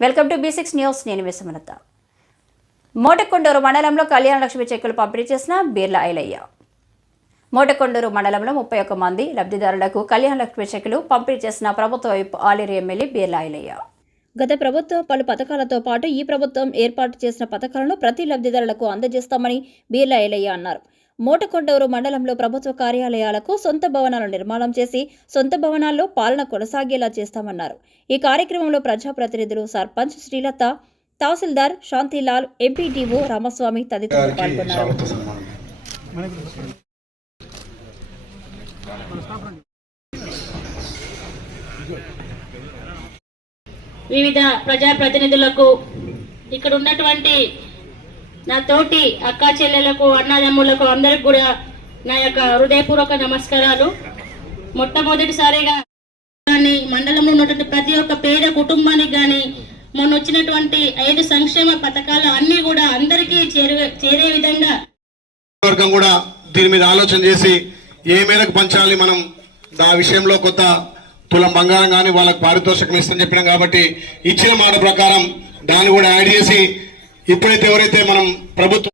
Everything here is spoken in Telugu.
Welcome to B six news నేను విశ్వనత మోటకొండూరు మండలంలో కళ్యాణ లక్ష్మి చెక్కులు పంపిణీ చేసిన బీర్లా ఐలయ్య. మోటకొండూరు మండలంలో ముప్పై ఒక్క మంది లబ్ధిదారులకు కళ్యాణ లక్ష్మి చెక్కులు పంపిణీ చేసిన ప్రభుత్వ వైపు ఆలేరు ఎమ్మెల్యే బీర్లా ఐలయ్య. గత ప్రభుత్వం పలు పథకాలతో పాటు ఈ ప్రభుత్వం ఏర్పాటు చేసిన పథకాలను ప్రతి లబ్ధిదారులకు అందజేస్తామని బీర్లా ఐలయ్య అన్నారు. మోటకొండూరు మండలంలో ప్రభుత్వ కార్యాలయాలకు సొంత భవనాలు నిర్మాణం చేసి సొంత భవనాల్లో పాలన కొనసాగేలా చేస్తామన్నారు. ఈ కార్యక్రమంలో ప్రజాప్రతినిధులు సర్పంచ్ శ్రీలత తహసీల్దార్ శాంతిలాల్ ఎంపీడీఓ రామస్వామి తదితరులు పాల్గొన్నారు. వివిధ ప్రజాప్రతినిధులకు ఇక్కడ ఉన్నటువంటి నా తోటి అక్కా చెల్లెలకు అన్నదమ్ములకు అందరికి కూడా నా యొక్క హృదయపూర్వక నమస్కారాలు. మొట్టమొదటిసారిగా కానీ మండలంలో ఉన్నటువంటి ప్రతి ఒక్క పేద కుటుంబానికి కానీ మొన్న వచ్చినటువంటి ఐదు సంక్షేమ పథకాలు అన్ని కూడా అందరికీ చేరే చేరే విధంగా వర్గం కూడా దీని మీద ఆలోచన చేసి ఏ మేరకు పంచాలి మనం? ఆ విషయంలో కొత్త తులం బంగారం కానీ వాళ్ళకి పారితోషికం ఇస్తామని చెప్పినాం కాబట్టి ఇచ్చిన మాట ప్రకారం దాన్ని కూడా యాడ్ చేసి ఇప్పుడైతే ఎవరైతే మనం ప్రభుత్వం